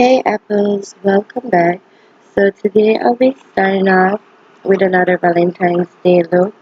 Hey apples, welcome back. So today I'll be starting off with another Valentine's Day look,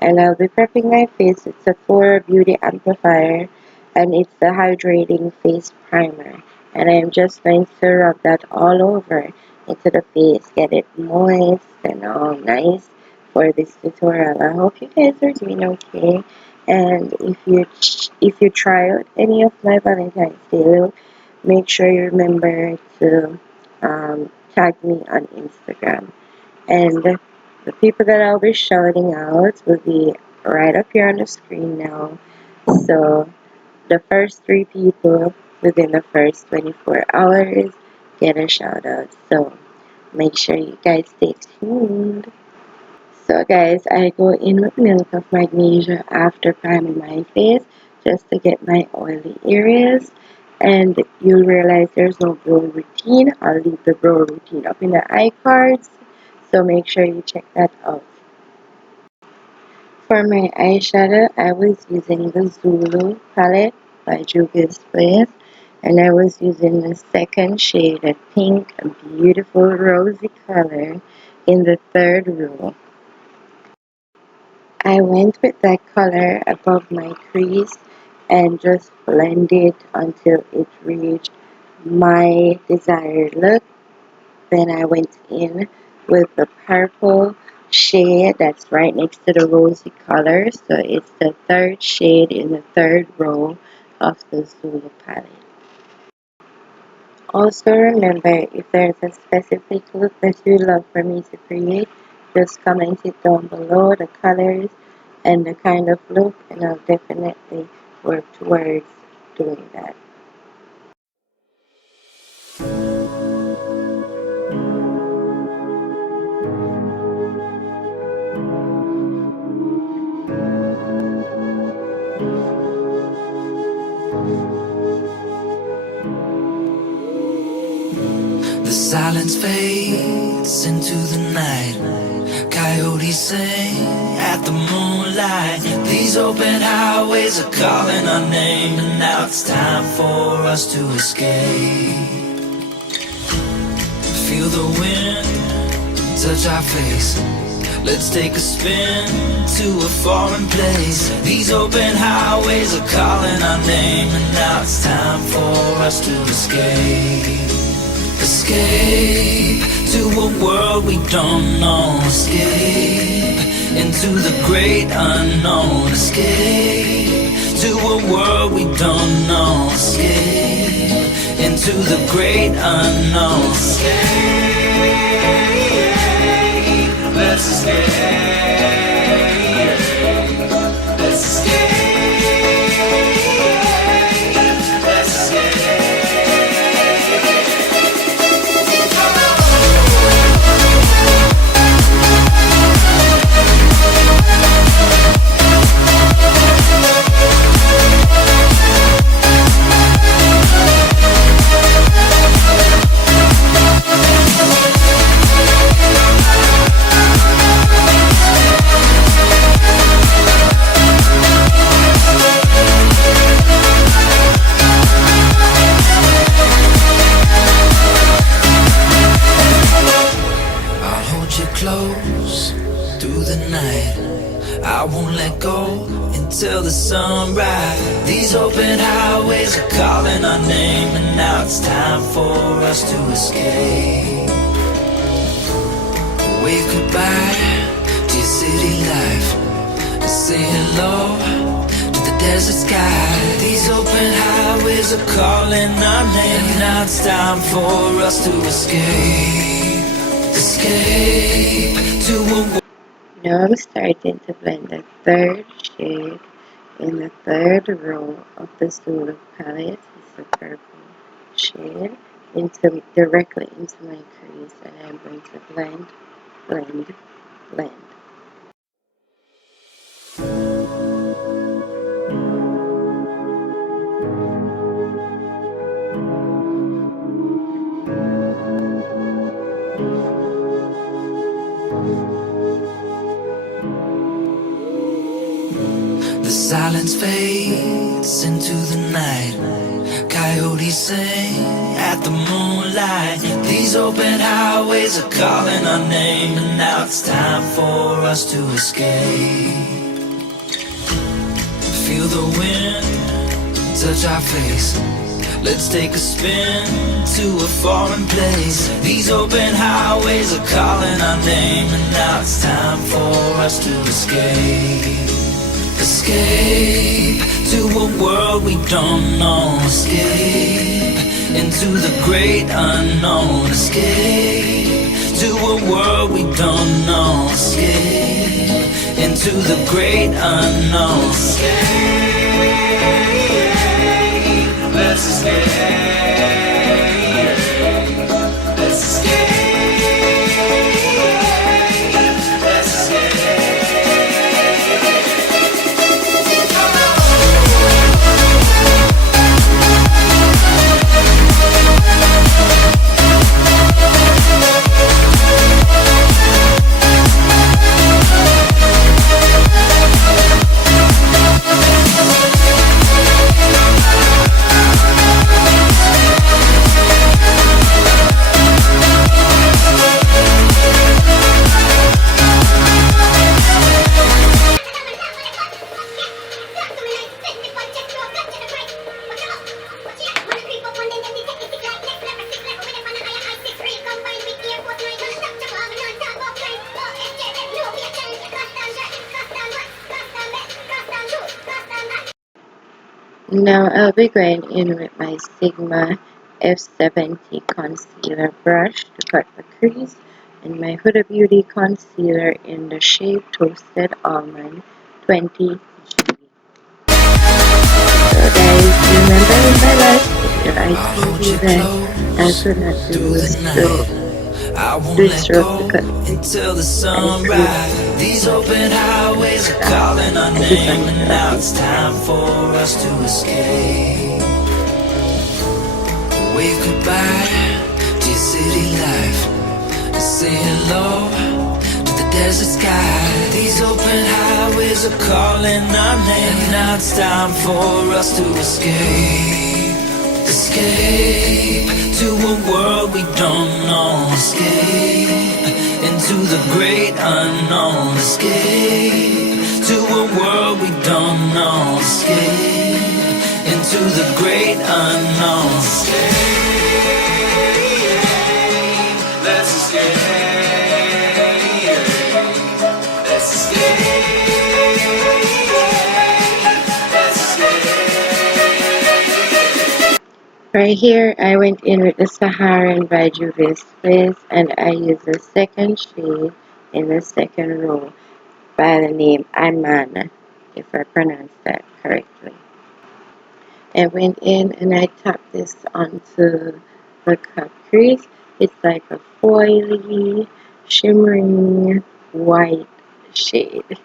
and I'll be prepping my face with Sephora Beauty Amplifier, and it's the hydrating face primer, and I'm just going to rub that all over into the face, get it moist and all nice for this tutorial. I hope you guys are doing okay, and if you try out any of my Valentine's Day look, make sure you remember to tag me on Instagram. And the people that I'll be shouting out will be right up here on the screen now. So the first three people within the first 24 hours get a shout out. So make sure you guys stay tuned. So guys, I go in with milk of magnesia after priming my face just to get my oily areas, and you'll realize there's no brow routine. I'll leave the brow routine up in the iCards, so make sure you check that out. For my eyeshadow, I was using the Zulu palette by Juvias, and I was using the second shade, a pink, a beautiful rosy color in the third row. I went with that color above my crease and just blended until it reached my desired look. Then I went in with the purple shade that's right next to the rosy color. So it's the third shade in the third row of the Zulu palette. Also remember, if there's a specific look that you'd love for me to create, just comment it down below, the colors and the kind of look, and I'll definitely work towards doing that. The silence fades into the night. Coyotes sing at the moonlight. These open highways are calling our name, and now it's time for us to escape. Feel the wind touch our face. Let's take a spin to a foreign place. These open highways are calling our name, and now it's time for us to escape. Escape to a world we don't know. Escape into the great unknown. Escape to a world we don't know. Escape into the great unknown. Escape, let's escape. Let's escape. Till the sunrise. These open highways are calling our name, and now it's time for us to escape. Wave goodbye to your city life and say hello to the desert sky. These open highways are calling our name, and now it's time for us to escape. Escape to a... Now I'm starting to blend the third shade in the third row of the Zulu palette. It's the purple shade directly into my crease, and I'm going to blend, blend, blend. The silence fades into the night. Coyotes sing at the moonlight. These open highways are calling our name, and now it's time for us to escape. Feel the wind touch our face. Let's take a spin to a foreign place. These open highways are calling our name, and now it's time for us to escape. Escape to a world we don't know. Escape into the great unknown. Escape to a world we don't know. Escape into the great unknown. Escape, let's escape. Let's escape. Let's escape. Now I'll be going in with my Sigma F70 concealer brush to cut the crease, and my Huda Beauty concealer in the shade Toasted Almond 20 GB. So guys, remember in my last video I told you that I could not do a stroke. Do stroke to cut until the sunrise. These open highways are calling our name, and now it's time for us to escape. Wave goodbye to your city life, and say hello to the desert sky. These open highways are calling our name, and now it's time for us to escape. Escape to a world we don't know. Escape into the great unknown. Escape to a world we don't know. Escape into the great unknown. Escape, let's escape. Let's escape. Right here, I went in with the Saharan by Juvias Place, and I used the second shade in the second row by the name Almond, if I pronounce that correctly. I went in and I tapped this onto the Cut-Crease. It's like a foily, shimmering white shade.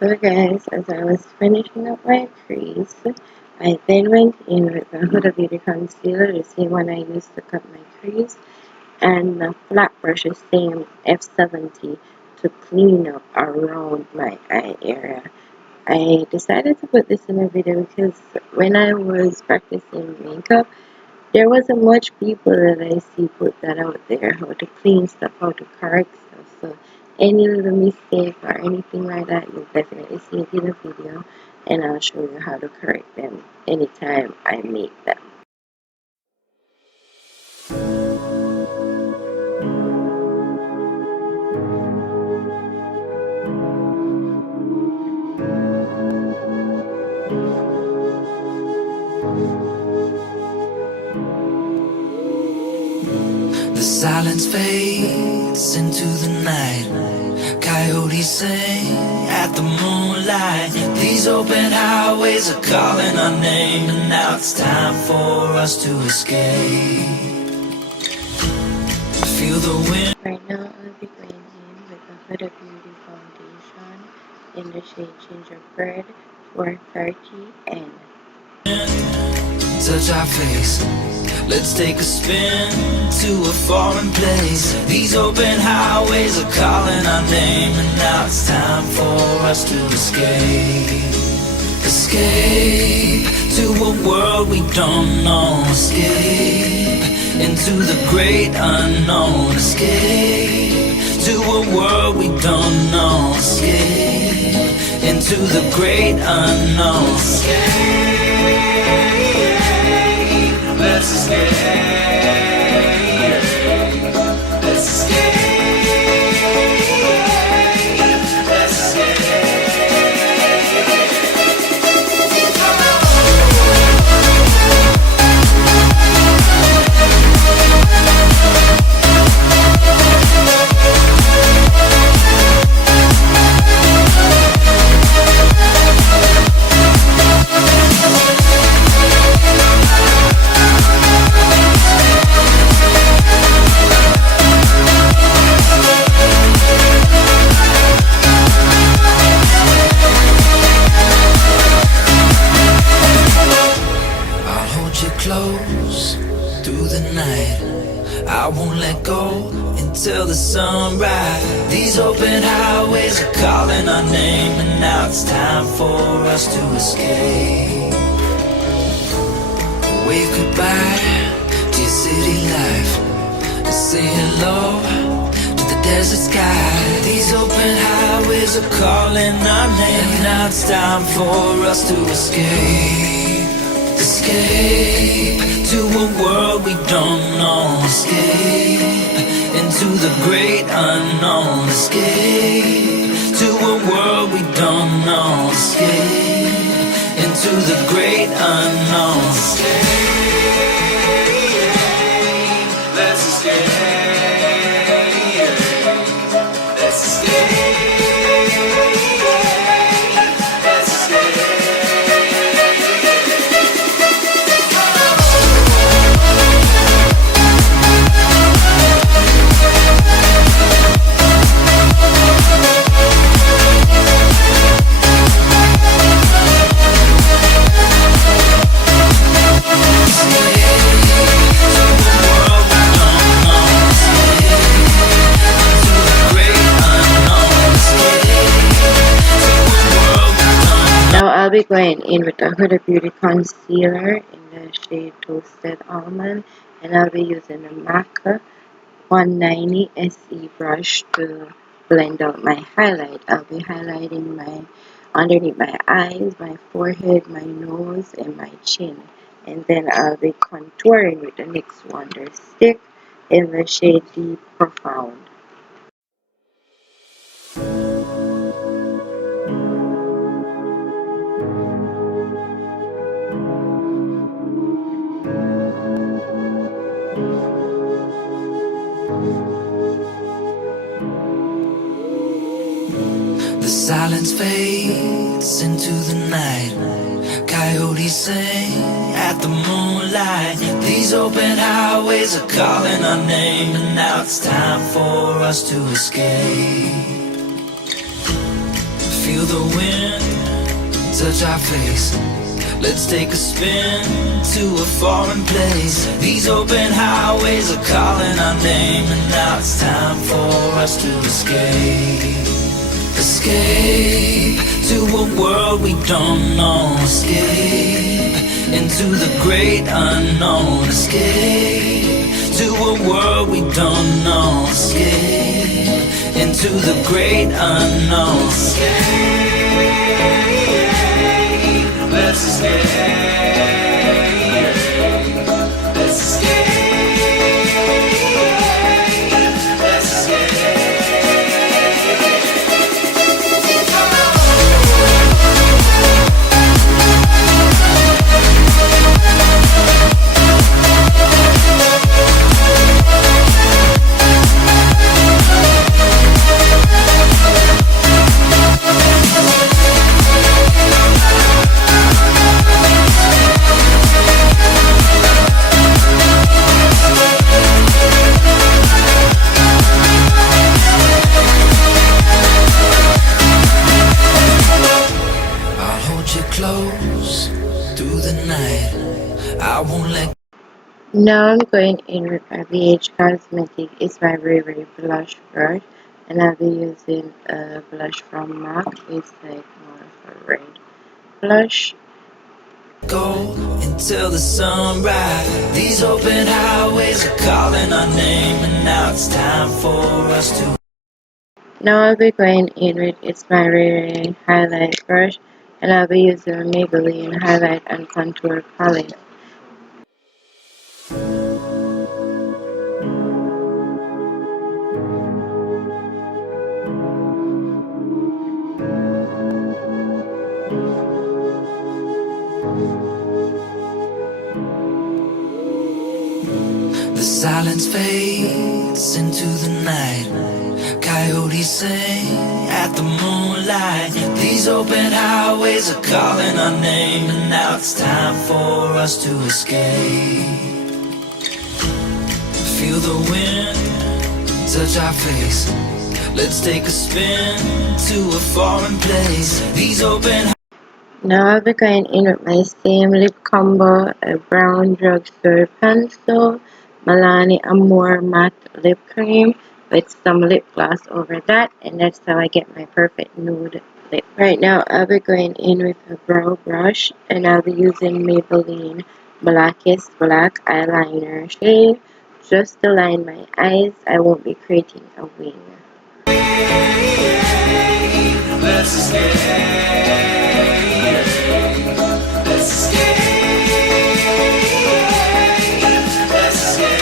So guys, as I was finishing up my crease, I then went in with the Huda Beauty concealer, the same one I used to cut my crease, and the flat brush, the same F70, to clean up around my eye area. I decided to put this in a video because when I was practicing makeup, there wasn't much people that I see put that out there, how to clean stuff, how to correct stuff. So any little mistake or anything like that, you'll definitely see it in the video, and I'll show you how to correct them anytime I make them. The silence fades into the night. Coyotes sing at the moonlight. These open highways are calling our name, and now it's time for us to escape. Feel the wind. Right now, I'll be going in with the Huda Beauty foundation in the shade Gingerbread 430N. Touch our face. Let's take a spin to a foreign place. These open highways are calling our name, and now it's time for us to escape. Escape to a world we don't know. Escape into the great unknown. Escape to a world we don't know. Escape into the great unknown. Escape. Let's escape. Let's escape. Let's close through the night. I won't let go until the sunrise. These open highways are calling our name, and now it's time for us to escape. Wave goodbye to your city life and say hello to the desert sky. These open highways are calling our name, and now it's time for us to escape. Escape to a world we don't know. Escape into the great unknown. Escape to a world we don't know. Escape into the great unknown. Escape. Let's escape. Let's escape. Now I'll be going in with a Hudabeauty concealer in the shade Toasted Almond, and I'll be using the MAC 190 SE brush to blend out my highlight. I'll be highlighting underneath my eyes, my forehead, my nose, and my chin. And then I'll be contouring with the NYX Wonder Stick in the shade Deep Profound. The silence fades into the night. Coyotes sing at the moonlight. These open highways are calling our name, and now it's time for us to escape. Feel the wind touch our face. Let's take a spin to a foreign place. These open highways are calling our name, and now it's time for us to escape. Escape to a world we don't know. Escape into the great unknown. Escape to a world we don't know. Escape into the great unknown. Escape. Let's escape. Let's escape. Now I'm going in with my BH Cosmetic Itsmyrayeraye blush brush, and I'll be using a blush from MAC. It's like more of a red blush. Go until the sunrise. These open highways are calling our name, and now it's time for us to. Now I'll be going in with Itsmyrayeraye highlight brush, and I'll be using a Maybelline highlight and contour palette. The silence fades into the night. Coyotes sing at the moonlight. These open highways are calling our name, and now it's time for us to escape. Feel the wind touch our face. Let's take a spin to a foreign place. These open. Now I'll be going in with my same lip combo, a brown drugstore pencil, Milani Amore matte lip cream with some lip gloss over that, and that's how I get my perfect nude lip. Right now I'll be going in with a brow brush, and I'll be using Maybelline Blackest Black Eyeliner shade just to line my eyes. I won't be creating a wing. Let's escape. Let's escape. Let's escape.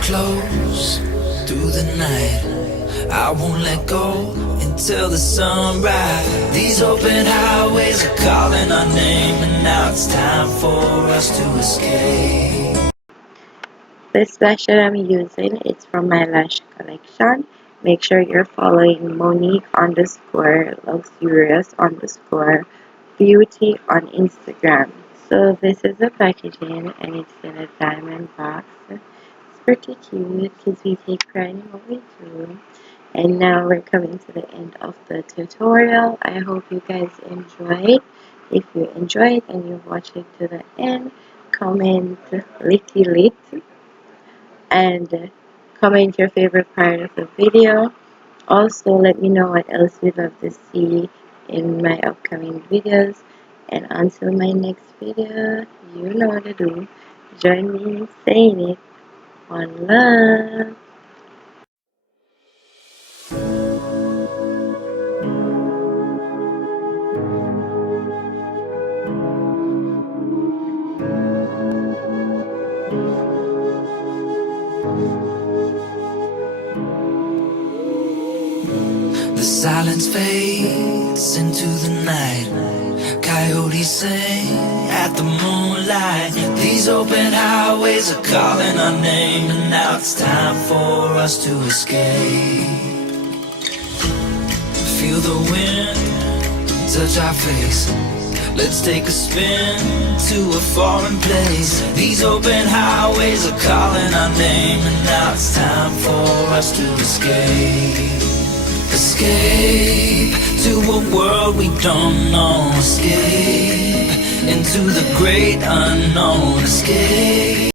Close through the night. I won't let go until the sunrise. These open highways are calling our name, and now it's time for us to escape. This blush that I'm using is from my lash collection. Make sure you're following Monique underscore luxurious underscore beauty on Instagram. So this is the packaging, and it's in a diamond box. It's pretty cute because we take pride in what we do. And now we're coming to the end of the tutorial. I hope you guys enjoyed. If you enjoyed and you watched it to the end, comment litty lit and comment your favorite part of the video. Also, let me know what else you'd love to see in my upcoming videos. And until my next video, you know what to do. Join me in saying it. One love. The silence fades into the night. Coyotes sing at the moonlight. These open highways are calling our name, and now it's time for us to escape. Feel the wind touch our face. Let's take a spin to a foreign place. These open highways are calling our name, and now it's time for us to escape. Escape to a world we don't know. Escape into the great unknown. Escape.